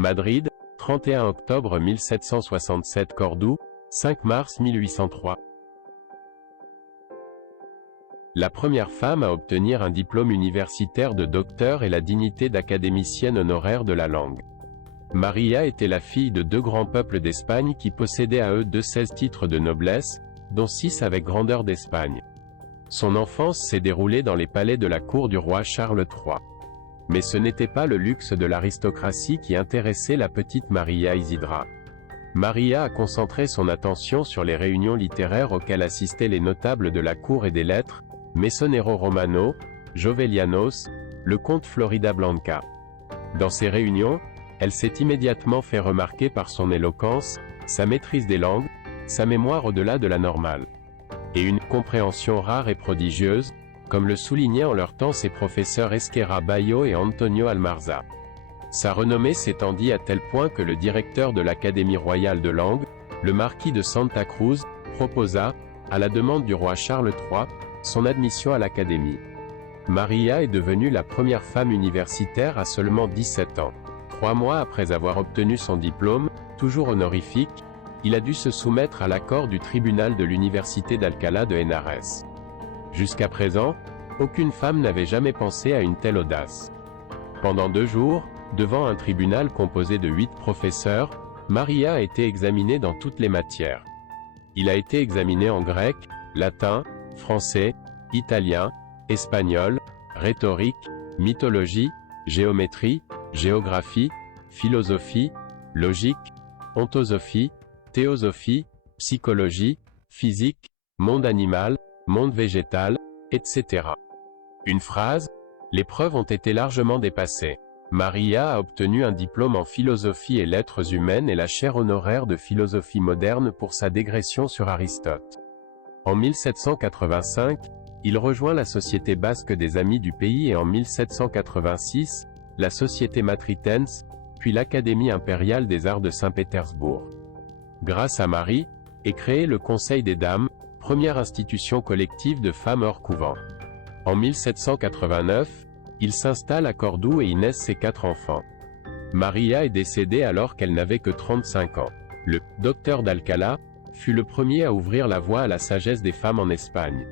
Madrid, 31 octobre 1767 Cordoue, 5 mars 1803. La première femme à obtenir un diplôme universitaire de docteur et la dignité d'académicienne honoraire de la langue. Maria était la fille de deux grands peuples d'Espagne qui possédaient à eux 16 titres de noblesse, dont 6 avec grandeur d'Espagne. Son enfance s'est déroulée dans les palais de la cour du roi Charles III. Mais ce n'était pas le luxe de l'aristocratie qui intéressait la petite Maria Isidra. Maria a concentré son attention sur les réunions littéraires auxquelles assistaient les notables de la cour et des lettres, Mesonero Romano, Jovellanos, le comte Floridablanca. Dans ces réunions, elle s'est immédiatement fait remarquer par son éloquence, sa maîtrise des langues, sa mémoire au-delà de la normale, et une compréhension rare et prodigieuse, comme le soulignaient en leur temps ses professeurs Esquerra Bayo et Antonio Almarza. Sa renommée s'étendit à tel point que le directeur de l'Académie royale de langue, le marquis de Santa Cruz, proposa, à la demande du roi Charles III, son admission à l'Académie. Maria est devenue la première femme universitaire à seulement 17 ans. 3 mois après avoir obtenu son diplôme, toujours honorifique, il a dû se soumettre à l'accord du tribunal de l'université d'Alcalá de Henares. Jusqu'à présent, aucune femme n'avait jamais pensé à une telle audace. Pendant 2 jours, devant un tribunal composé de 8 professeurs, Maria a été examinée dans toutes les matières. Il a été examiné en grec, latin, français, italien, espagnol, rhétorique, mythologie, géométrie, géographie, philosophie, logique, ontosophie, théosophie, psychologie, physique, monde animal, monde végétal, etc. Une phrase, les preuves ont été largement dépassées. Maria a obtenu un diplôme en philosophie et lettres humaines et la chaire honoraire de philosophie moderne pour sa dégression sur Aristote. En 1785, il rejoint la Société basque des Amis du pays et en 1786, la Société Matritense, puis l'Académie impériale des arts de Saint-Pétersbourg. Grâce à Marie, est créé le Conseil des Dames, première institution collective de femmes hors couvent. En 1789, il s'installe à Cordoue et y naissent ses 4 enfants. Maria est décédée alors qu'elle n'avait que 35 ans. Le « docteur d'Alcalá » fut le premier à ouvrir la voie à la sagesse des femmes en Espagne.